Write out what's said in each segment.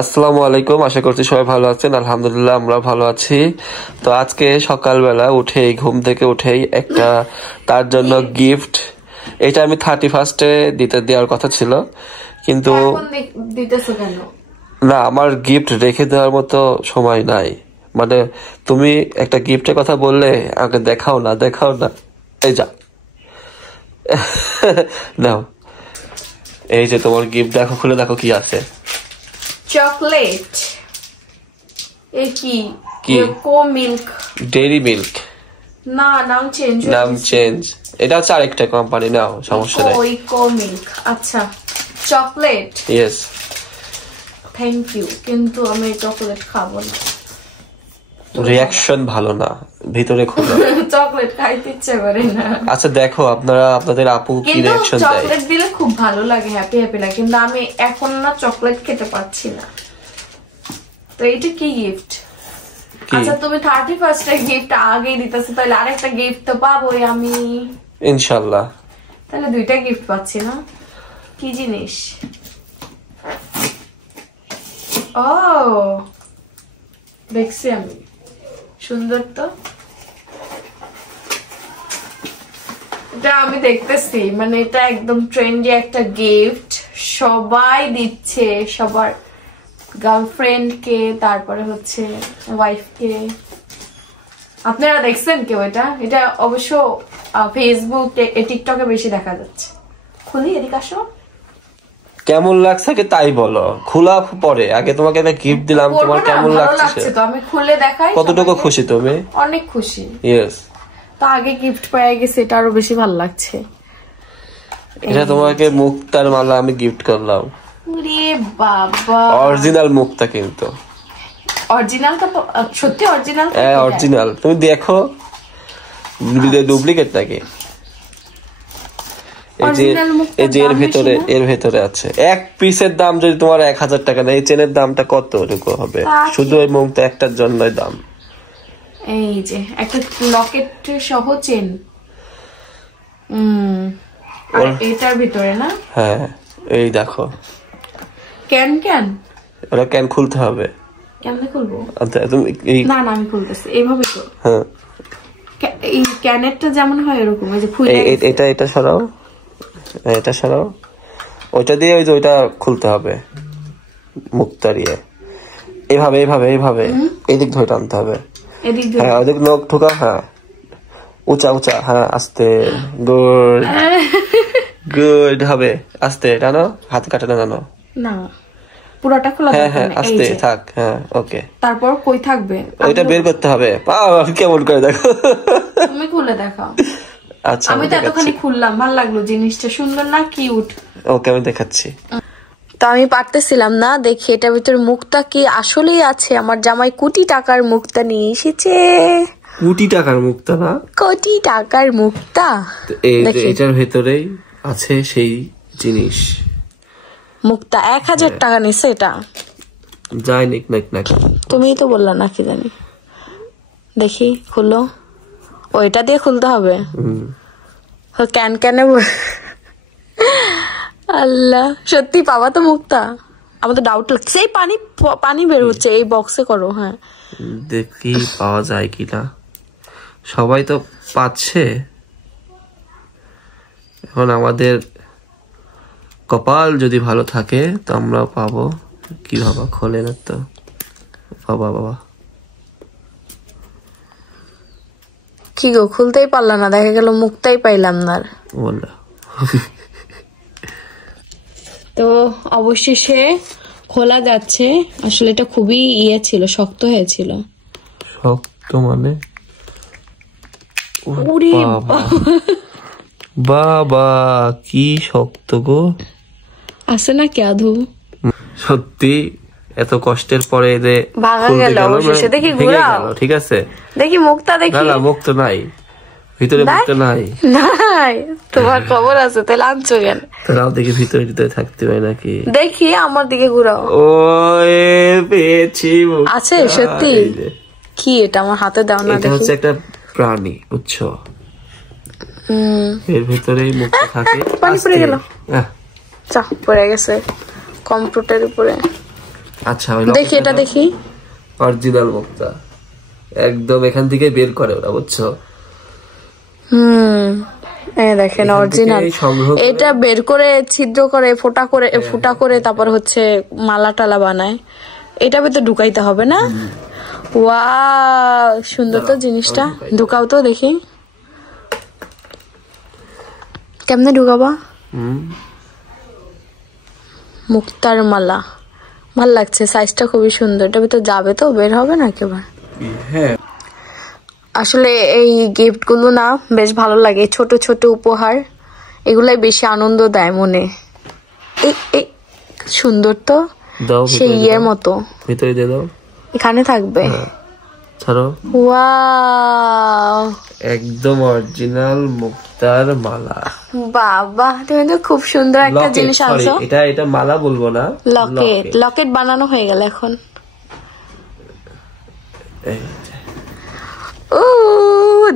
আসসালামু আলাইকুম, আশা করছি সবাই ভালো আছেন। আলহামদুলিল্লাহ আমরা ভালো আছি। তো আজকে সকালবেলা উঠেই ঘুম থেকে উঠেই একটা তার জন্য গিফট, এটা আমি 31-এ দেওয়ার কথা ছিল, কিন্তু না, আমার গিফট রেখে দেওয়ার মতো সময় নাই। মানে তুমি একটা গিফটের কথা বললে আমাকে দেখাও না। এই যা নাও, এই যে তোমার গিফট, দেখো, খুলে দেখো কি আছে। চকলেট। এ কি কো মিল্ক, ডেইরি মিল্ক। না, নাম চেঞ্জ। এটা হচ্ছে আরেকটা কোম্পানি, নাও, সমস্যা নাই। ওই কো মিল্ক, আচ্ছা চকলেট। ইয়েস, থ্যাংক ইউ, কিন্তু আমি চকলেট খাবো না। রিঅ্যাকশন ভালো না, ভিতরে খুলে চকলেট খাইতে ইচ্ছে করে না। আচ্ছা দেখো আপনাদের আপু কি রিঅ্যাকশন দেয়। চকলেট দিলে খুব ভালো লাগে, হ্যাপি লাগে, কিন্তু আমি এখন না চকলেট খেতে পারছি না। তো এটা কি গিফট? আচ্ছা তুমি 31st এর গিফট আগেই দিতেছো, তাহলে আরেকটা গিফট তো পাবোই আমি ইনশাআল্লাহ। তাহলে দুইটা গিফট পাচ্ছি না, কি জিনিস? ও দেখছি আমি, সুন্দর তো। এটা আমি দেখতেছি, মানে এটা একদম ট্রেন্ডি একটা গিফট, সবাই দিচ্ছে, সবার গার্লফ্রেন্ড কে, তারপরে হচ্ছে ওয়াইফ কে। আপনারা দেখছেন কেউ এটা? এটা অবশ্য ফেসবুক টিকটকে বেশি দেখা যাচ্ছে। খুলি, এদিকে আসো। কেমন লাগছে কি তাই বলো, খোলা পরে আগে তোমাকে একটা গিফট দিলাম, তোমার কেমন লাগছে? তো আমি খুলে দেখাই। কতটুকু খুশি তুমি? অনেক খুশি। ইয়েস। তো আগে গিফট পেয়ে গেছে, এটা আরো বেশি ভালো লাগছে। এটা তোমাকে মুক্তার মালা আমি গিফট করলাম। ওরে বাবা, অরিজিনাল মুক্তা, কিন্তু অরিজিনাল তো সত্যি অরিজিনাল। হ্যাঁ অরিজিনাল, তুমি দেখো ডুপ্লিকেট নাকি। এই যে এর ভেতরে আছে এক পিসের দাম, যদি তোমার 1000 টাকা নেই, এই চেনের দামটা কতটুকু হবে? শুধু ওই মুক্তা একটার জন্যই দাম। এই যে একটা লকেট সহ চেন, আর এটার ভিতরে না। হ্যাঁ এই দেখো, ক্যান ওটা ক্যান খুলতে হবে। কেমনে খুলবো? আচ্ছা তুমি না আমি খুলতেছি এইভাবে তো। হ্যাঁ, এই ক্যানেরটা যেমন হয় এরকম, এই যে ফুলে এটা সরাও, এটা সরাও, ওইটা দিয়ে ওই যে ওইটা খুলতে হবে মুক্তার ইয়ে। এইভাবে এদিক ধরে টানতে হবে। হ্যাঁ ওদিক নখ ঢোকা, হ্যাঁ উঁচা, হ্যাঁ আস্তে, গুড হবে, আস্তে টানো, হাত কাটে না টানো না, পুরোটা খোলা। হ্যাঁ আস্তে থাক, হ্যাঁ ওকে। তারপর কই থাকবে ওইটা বের করতে হবে। কেমন করে দেখো, তুমি খুলে দেখাও। আচ্ছা আমি তো এতখানি খুললাম, ভালো লাগলো জিনিসটা, সুন্দর না, কিউট। ওকে আমি দেখাচ্ছি। তো আমি পারতেছিলাম না, দেখি এটার ভিতরে মুক্তা কি আসলেই আছে। আমার জামাই কোটি টাকার মুক্তা নিয়ে এসেছে। কোটি টাকার মুক্তা না, কোটি টাকার মুক্তা। এটার ভেতরেই আছে সেই জিনিস। মুক্তা 1000 টাকা নিছে। এটা যাই নিক না, তুমিই তো বললা না, কি জানি। দেখি খুলো, ওইটা দিয়ে খুলতে হবে। ক্যানে আল্লাহ, সত্যি পাবা তো মুক্তা? আমার তো ডাউট লাগছে। এই পানি বের হচ্ছে, এই বক্সে করো। হ্যাঁ দেখি পাওয়া যায় কিনা। সবাই তো পাচ্ছে, এখন আমাদের কপাল যদি ভালো থাকে তো আমরাও পাবো। কি ভাবা, খোলে না তো বাবা। কি গো, খুলতেই পারলাম না, দেখা গেল মুক্তাই পাইলাম না। বললো তো অবশেষে খোলা যাচ্ছে। আসলে এটা খুবই ছিল, শক্ত হয়েছিল। শক্ত মানে বাবা কি শক্ত গো, আছে না কি আধু। সত্যি এত কষ্টের পরে যে ভাঙা গেল অবশেষে। দেখি ঘুরাও, ঠিক আছে, দেখি মুক্তা, দেখি। না মুক্ত নাই, ভিতরে মুক্ত নাই। তোমার খবর আছে, তাহলে আনছো কেন? তারাও দেখি ভিতরে থাকতে হয় নাকি। দেখি আমার দিকে ঘুরাও। ও পেয়েছি, আছে সত্যি। কি এটা আমার হাতে দাও না, এটা হচ্ছে একটা প্রাণী, বুঝছো? এর ভিতরেই মুক্ত থাকে। পানি পড়ে গেল, পড়ে গেছে কম্পিউটারের উপরে। আচ্ছা দেখি এটা দেখি, অরিজিনাল মুক্তা একদম এখান থেকে বের করে ওরা, বুঝছো? এই দেখেন অরিজিনাল, এটা বের করে ছিদ্র করে ফুটা করে তারপর হচ্ছে মালা টালা বানায়, এটা ভিতরে ঢুকাইতে হবে না? ওয়াও সুন্দর তো জিনিসটা, ঢুকাও তো দেখি কেমনে ঢুকাবা। মুক্তার মালা ভাল লাগছে, সাইজটা খুবই সুন্দর, এটা ভিতরে যাবে তো, বের হবে না একেবারে। হ্যাঁ আসলে এই গিফট গুলো না বেশ ভালো লাগে, ছোট ছোট উপহার এগুলাই বেশি আনন্দ দেয় মনে। এই সুন্দর তো, সেই ইয়ের মতো, ভিতরে দিয়ে দাও, এখানে থাকবে। ছাড়ো, ওয়াও একদম অরিজিনাল মুক্তার মালা। বাবা তুমি তো খুব সুন্দর একটা জিনিস আনছো। এটা মালা বলবো না, লকেট বানানো হয়ে গেল এখন। ও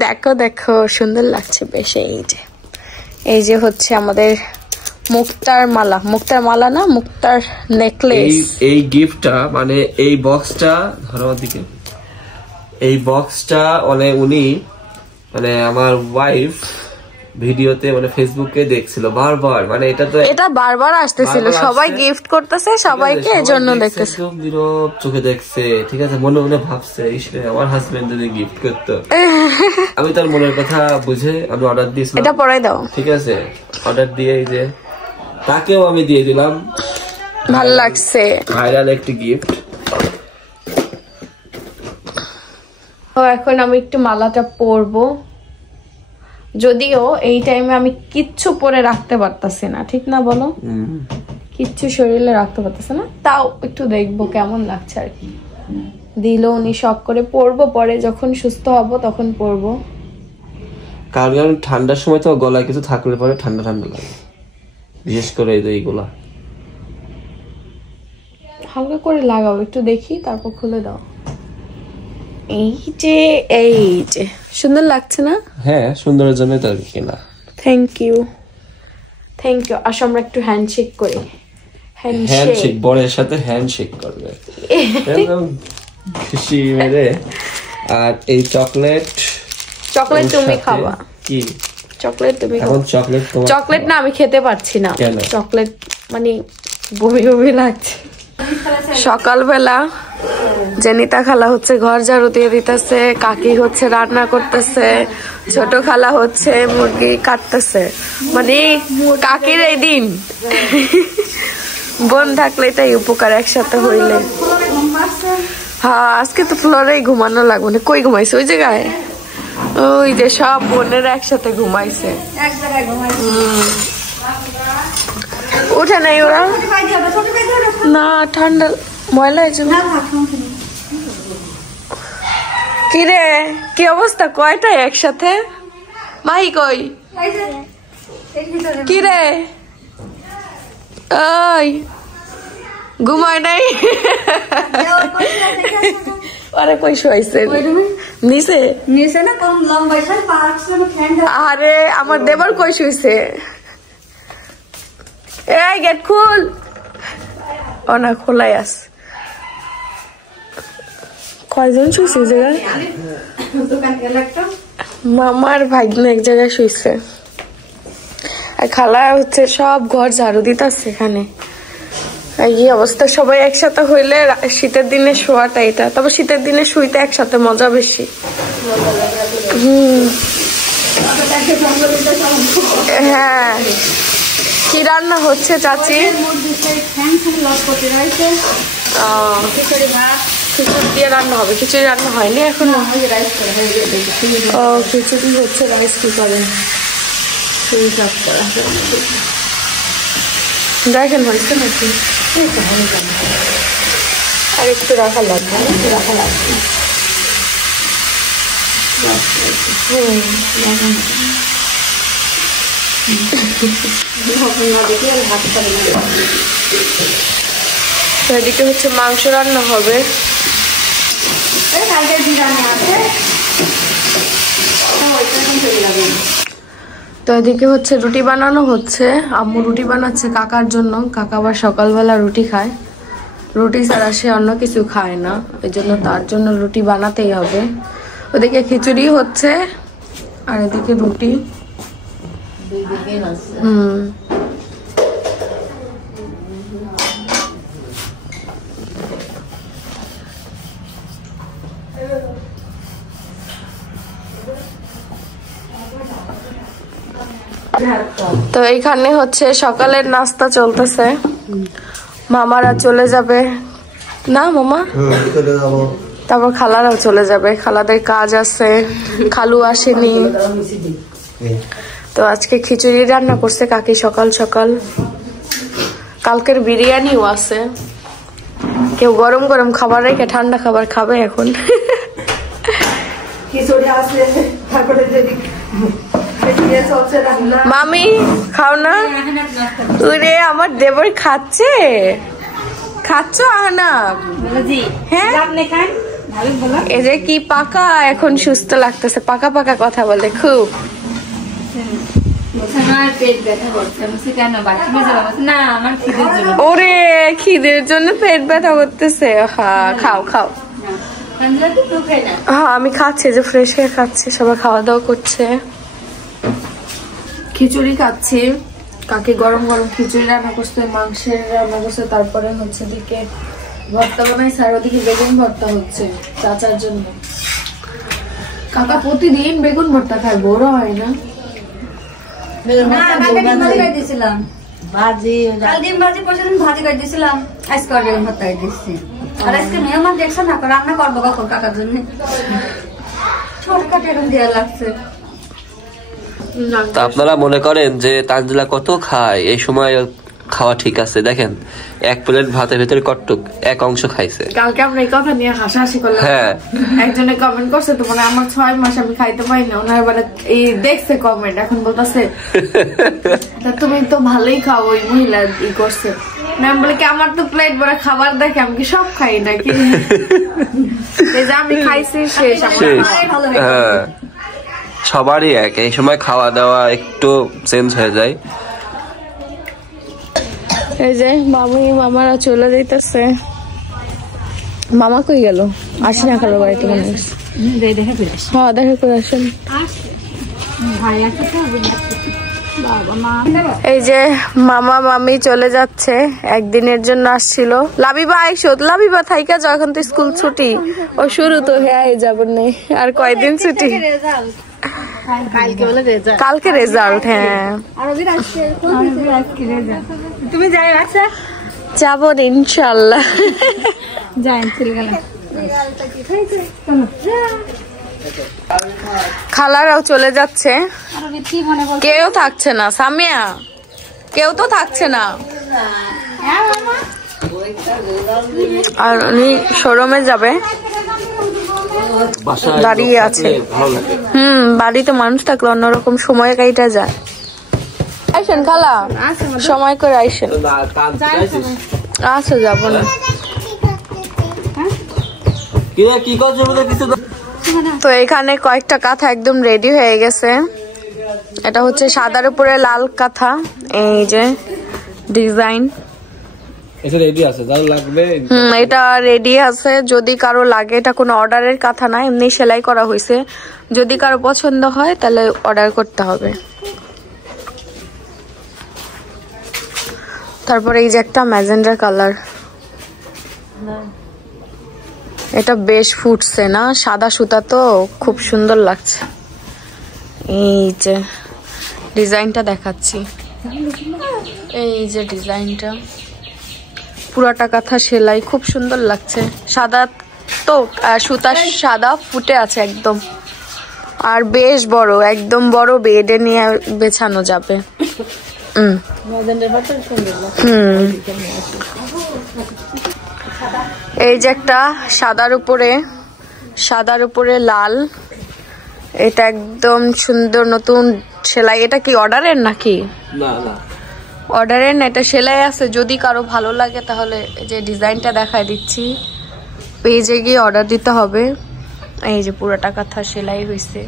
দেখো দেখো সুন্দর লাগছে বেশ। এই যে হচ্ছে আমাদের মুক্তার মালা না, মুক্তার নেকলেস। এই গিফটটা মানে এই বক্সটা ধরো দিকে, এই বক্সটা উনি মানে আমার ওয়াইফ ভিডিওতে মানে ফেসবুকে দেখছিল বারবার, মানে এটা বারবার আসতেছিল, সবাই গিফট করতেছে সবাইকে, এজন্য দেখতেছে, নীরব চোখে দেখছে, ঠিক আছে, মনে মনে ভাবছে আমার হাজবেন্ড যদি গিফট করতো। আমি তার মনের কথা বুঝে আমি অর্ডার দিয়েছিলাম, এটা পরাই দাও, ঠিক আছে, অর্ডার দিয়ে এই যে তাকেও আমি দিয়ে দিলাম, ভালো লাগছে, ভাইরাল একটি গিফট। এখন আমি একটু মালাটা পরবো, যদিও এই টাইমে আমি কিচ্ছু পরে রাখতে পারতাছি না, ঠিক না বলো? কিচ্ছু শরীরে রাখতে পারতেছে না, তাও একটু দেখবো কেমন লাগছে আর কি। দিল উনি শখ করে, পরবো পরে যখন সুস্থ হব তখন পরবো। কারণ ঠান্ডার সময় তো গলায় কিছু থাকলে পরে ঠান্ডা ঠান্ডা লাগে, বিশেষ করে এইগুলা হালকা করে লাগাও, একটু দেখি তারপর খুলে দাও। এই যে সুন্দর লাগছে না? হ্যাঁ সুন্দরের জন্য তো কিনা। Thank you. আসো আমরা একটু হ্যান্ডশেক করি। হ্যান্ডশেক, বড়ের সাথে হ্যান্ডশেক করবে খুশি মেরে। আর এই চকলেট তুমি খাবা? কি চকলেট তুমি এখন? চকলেট না আমি খেতে পারছি না, চকলেট মানে বমি বমি লাগছে। সকালবেলা জেনিতা খালা হচ্ছে ঘর ঝাড়ু দিয়ে দিতেছে, কাকি হচ্ছে রান্না করতেছে, ছোট খালা হচ্ছে মুরগি কাটতেছে, মানে কাকির এই দিন। বোন থাকলে এটাই উপকার, একসাথে হইলে। হ্যাঁ আজকে তো ফ্লোরেই ঘুমানো লাগবে না। কই ঘুমাইছে? ওই জায়গায়, ওই যে সব বোনেরা একসাথে ঘুমাইছে। উঠে নাই ওরা না, ঠান্ডা ময়লা হয়েছে। কি রে কি অবস্থা? কয়টাই একসাথে? মাহি কই? কি রে ওই ঘুমায় নাই? আরে কই শোয়াইছে? নিচে না, কম লম্বা। আরে আমার দেবর কই শুইছে? এই গেট খুল। ও না খোলাই আস। কয়জন শুইছে জায়গায়? মামার ভাগ্নে এক জায়গায় শুইছে, আর খালা হচ্ছে সব ঘর ঝাড়ু দিতেছে এখানে। এই অবস্থা, সবাই একসাথে হইলে শীতের দিনে শোয়াটা এটা, তবে শীতের দিনে শুইতে একসাথে মজা বেশি। হ্যাঁ কি রান্না হচ্ছে চাচি? খিচুড়ি দিয়ে রান্না হবে? খিচুড়ি রান্না হয়নি এখন? ও খিচুড়ি হচ্ছে, রাইস কুকারে দেখেন হয়েছে নাকি? আর একটু রাখা লাগবে, এদিকে হচ্ছে মাংস রান্না হবে। তো এদিকে হচ্ছে রুটি বানানো হচ্ছে, আম্মু রুটি বানাচ্ছে কাকার জন্য। কাকা আবার সকালবেলা রুটি খায়, রুটি ছাড়া সে অন্য কিছু খায় না, এই জন্য তার জন্য রুটি বানাতেই হবে। ওদিকে খিচুড়ি হচ্ছে আর এদিকে রুটি। তো এইখানে হচ্ছে সকালের নাস্তা চলতেছে। মামারা চলে যাবে না মামা, তারপর খালারাও চলে যাবে, খালাদের কাজ আছে, খালু আসেনি। তো আজকে খিচুড়ি রান্না করছে কাকি সকাল সকাল। কালকের বিরিয়ানিও আছে। কেউ গরম গরম খাবার রেখে ঠান্ডা খাবার খাবে এখন। মামি খাও না? ওরে আমার দেবর খাচ্ছে, খাচ্ছ আহনা? হ্যাঁ এই যে কি পাকা, এখন সুস্থ লাগতেছে, পাকা পাকা কথা বলে খুব। ওরে খিদের জন্য পেট ব্যথা করতেছে। হ্যাঁ খাও খাও। হ্যাঁ আমি খাচ্ছি, যে ফ্রেশ হয়ে খাচ্ছি, সবাই খাওয়া দাওয়া করছে। খিচুড়ি খাচ্ছি, কাকে গরম গরম খিচুড়ি রান্না করছে, মাংসের রান্না করছে, তারপরে হচ্ছে দিকে ভর্তা বানাইছে, আর ওদিকে বেগুন ভর্তা হচ্ছে চাচার জন্য। কাকা প্রতিদিন বেগুন ভর্তা খায়, বড় হয় না? আপনারা মনে করেন যে তানজিলা কত খায়, এই সময় খাওয়া ঠিক আছে? দেখেন এক প্লেট ভাতের ভিতরে কটটুক এক অংশ খাইছে। কালকে আমরা এই কথা নিয়ে হাসাহাসি করলাম। হ্যাঁ একজনে কমেন্ট করছে তো মানে আমার 6 মাস আমি খাইতে পারি না, ওনার এবারে এই দেখছে কমেন্ট, এখন বলতেছে তুমি তো ভালোই খাও। ওই মহিলা ই করছে, আমি বলে কি আমার তো প্লেট ভরা খাবার দেখে আমি কি সব খাই নাকি? এই যে আমি খাইছি শেষ। হ্যাঁ সবারই এক, এই সময় খাওয়া দাওয়া একটু চেঞ্জ হয়ে যায়। এই যে মামু মামারা চলে যাইতেছে। মামা কই গেল? আসি না খালো বাড়িতে মনে হচ্ছে। হ্যাঁ দেখা করে আসেন। এই যে মামা মামি চলে যাচ্ছে, একদিনের জন্য আসছিল। লাবিবা আইসো, লাবিবা থাইকা যাও, এখন তো স্কুল ছুটি। ও শুরু তো হ্যাঁ যাবেন নেই, আর কয়দিন ছুটি? কালকে রেজাল্ট। হ্যাঁ তুমি যাই যাবো ইনশাল্লাহ। খালারাও চলে যাচ্ছে, কেউ থাকছে না। সামিয়া কেউ তো থাকছে না। আর উনি শোরুমে যাবে, দাঁড়িয়ে আছে। বাড়িতে মানুষ থাকলে অন্যরকম সময় কাইটা যায়। আইসেন খালা, সময় করে আইসেন। আচ্ছা যাবো না। তো এখানে কয়েকটা কাঁথা একদম রেডি হয়ে গেছে। এটা হচ্ছে সাদার উপরে লাল কাঁথা, এই যে ডিজাইন। এটা রেডি আছে, যদি কারো লাগে। এটা কোনো অর্ডারের কাঁথা না, এমনি সেলাই করা হয়েছে। যদি কারো পছন্দ হয় তাহলে অর্ডার করতে হবে। তারপরে এই যে একটা ম্যাজেন্ডা কালার, এটা বেশ ফুটছে না, সাদা সুতা তো খুব সুন্দর লাগছে। এই যে ডিজাইনটা দেখাচ্ছি, এই যে ডিজাইনটা পুরাটা কাঁথা সেলাই, খুব সুন্দর লাগছে। সাদা তো সুতা, সাদা ফুটে আছে একদম, আর বেশ বড়, একদম বড়, বেডে নিয়ে বেছানো যাবে। এই যে একটা সাদার উপরে লাল, এটা একদম সুন্দর নতুন সেলাই। এটা কি অর্ডারের নাকি? না না অর্ডারের না, এটা সেলাই আছে। যদি কারো ভালো লাগে তাহলে যে ডিজাইনটা দেখায় দিচ্ছি, পেজে গিয়ে অর্ডার দিতে হবে। এই যে পুরোটা কাঁথা সেলাই হয়েছে,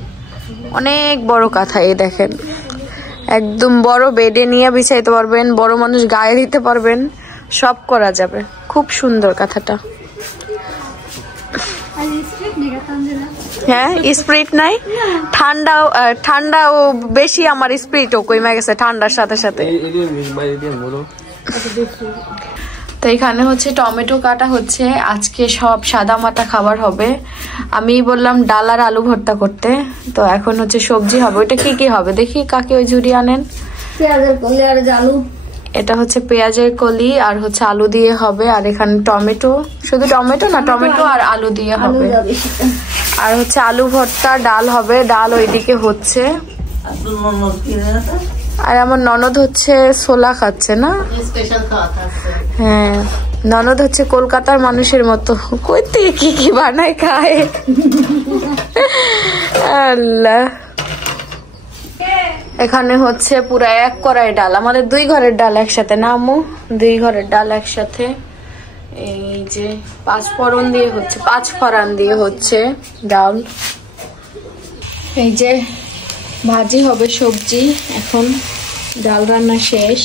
অনেক বড় কাঁথা। এই দেখেন একদম বড়, বেডে নিয়ে বিছাইতে পারবেন, বড় মানুষ গায়ে দিতে পারবেন, সব করা যাবে। খুব সুন্দর কাঁথাটা। হ্যাঁ স্প্রিট নাই, ঠান্ডাও বেশি, আমার স্প্রিটও কমে গেছে ঠান্ডার সাথে সাথে। তো এখানে হচ্ছে টমেটো কাটা হচ্ছে, আজকে সব সাদা মাটা খাবার হবে। আমি বললাম ডাল আর আলু ভর্তা করতে, তো এখন হচ্ছে সবজি হবে। ওইটা কি কি হবে দেখি, কাকে ওই ঝুড়ি আনেন। এটা হচ্ছে পেঁয়াজের কলি আর হচ্ছে আলু দিয়ে হবে, আর এখানে টমেটো, শুধু টমেটো না, টমেটো আর আলু দিয়ে হবে। আর হচ্ছে আলু ভর্তা, ডাল হবে, ডাল ওইদিকে হচ্ছে। আর আমার ননদ হচ্ছে ছোলা খাচ্ছে না, হ্যাঁ ননদ হচ্ছে কলকাতার মানুষের মতো কই থেকে কি কি বানায় খায়। আল্লাহ, এখানে হচ্ছে পুরা 1 কড়াই ডাল, আমাদের 2 ঘরের ডাল একসাথে না আম্মু, 2 ঘরের ডাল একসাথে। এই যে 5 ফোড়ন দিয়ে হচ্ছে, 5 ফোড়ন দিয়ে হচ্ছে ডাল। এই যে ভাজি হবে সবজি, এখন ডাল রান্না শেষ।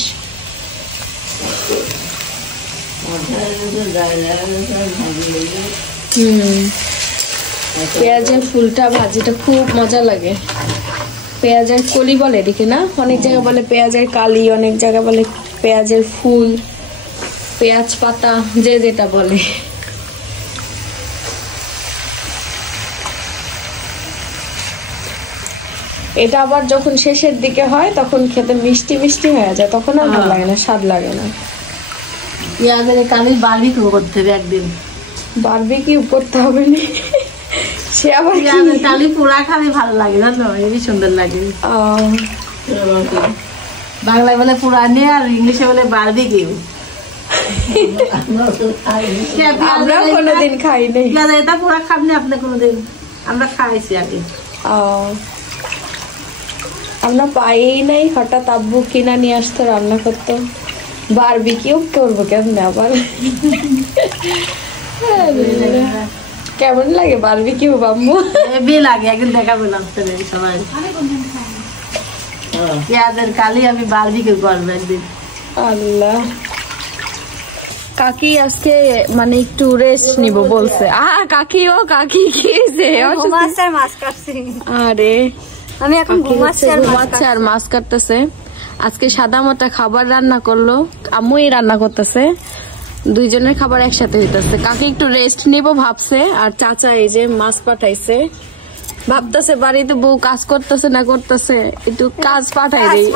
পেঁয়াজের ফুলটা ভাজিটা খুব মজা লাগে। পেঁয়াজের কলি বলে এদিকে না, অনেক জায়গায় বলে পেঁয়াজের কালি, অনেক জায়গায় বলে পেঁয়াজের ফুল, পেঁয়াজ পাতা, যে যেটা বলে। এটা আবার যখন শেষের দিকে হয় তখন খেতে মিষ্টি মিষ্টি হয়ে যায়, তখন আর ভালো লাগে না, স্বাদ লাগে না। পেঁয়াজের কালি বারবিকিউ করতে হবে একদিন, বারবিকিউ করতে হবে না, সে আবার কালি পোড়া খালি ভালো লাগে না তো, এই সুন্দর লাগে। বাংলায় বলে পুরানি আর ইংলিশে বলে বারবিকিউ। আমরা কোনোদিন খাই নাই, এটা পুরা খাবনি আপনি কোনোদিন, আমরা খাইছি আগে। আমরা পাই নাই, হঠাৎ আব্বু কিনা নিয়ে আসতো, রান্না করতো। বারবিকিউ করবো কেমন আবার, কেমন লাগে বারবিকিউ বাম্মু? হেভি লাগে, একদিন দেখাবো না সবাই। পেঁয়াজের কালি আমি বারবিকিউ করবো একদিন। আল্লাহ, কাকি আজকে মানে একটু রেস্ট নিব বলছে। কাকি খেয়েছে, আরে আমি এখন ঘুমাচ্ছি আর মাছ কাটতেছে। আজকে সাদা মাটা খাবার রান্না করলো, আম্মুই রান্না করতেছে, 2 জনের খাবার একসাথে হইতেছে। কাকি একটু রেস্ট নিব ভাবছে, আর চাচা এই যে মাছ পাঠাইছে, ভাবতেছে বাড়িতে বউ কাজ করতেছে না করতেছে, একটু কাজ পাঠাই দিই।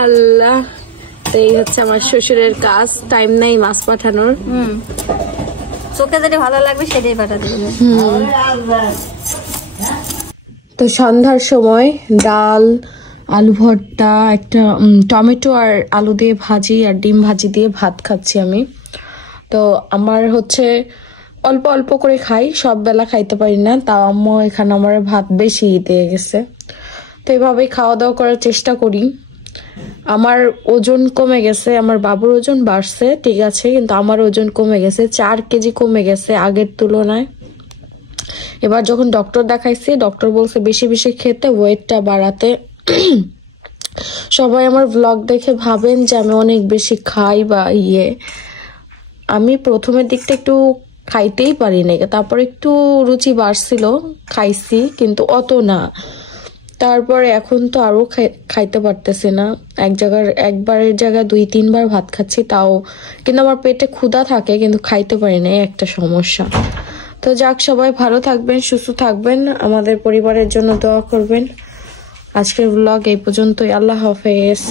আল্লাহ, এই হচ্ছে আমার শ্বশুরের কাজ, টাইম নেই মাছ পাঠানোর। চোখে যেটা ভালো লাগবে সেটাই পাঠা দেবে। তো সন্ধ্যার সময় ডাল, আলু ভর্তা, একটা টমেটো আর আলু দিয়ে ভাজি আর ডিম ভাজি দিয়ে ভাত খাচ্ছি আমি। তো আমার হচ্ছে অল্প অল্প করে খাই, সব বেলা খাইতে পারি না, তাও আম্মু এখানে আমার ভাত বেশি দিয়ে গেছে। তো এইভাবেই খাওয়া দাওয়া করার চেষ্টা করি। আমার ওজন কমে গেছে, আমার বাবুর ওজন বাড়ছে ঠিক আছে, কিন্তু আমার ওজন কমে গেছে, 4 কেজি কমে গেছে আগের তুলনায়। এবার যখন ডক্টর দেখাইছি, ডক্টর বলছে বেশি বেশি খেতে, ওয়েটটা বাড়াতে। সবাই আমার ব্লগ দেখে ভাবেন যে আমি অনেক বেশি খাই বা আমি প্রথমের দিকটা একটু খাইতেই পারি না, তারপর একটু রুচি বাড়ছিল, খাইছি, কিন্তু অত না। তারপরে এখন তো আরো খাইতে পারতেছি না, একবারের জায়গায় 2-3 বার ভাত খাচ্ছি, তাও কিন্তু আমার পেটে ক্ষুধা থাকে, কিন্তু খাইতে পারি না, একটা সমস্যা। তো যাক, সবাই ভালো থাকবেন, সুস্থ থাকবেন, আমাদের পরিবারের জন্য দোয়া করবেন। আজকের ব্লগ এই পর্যন্তই, আল্লাহ হাফেজ।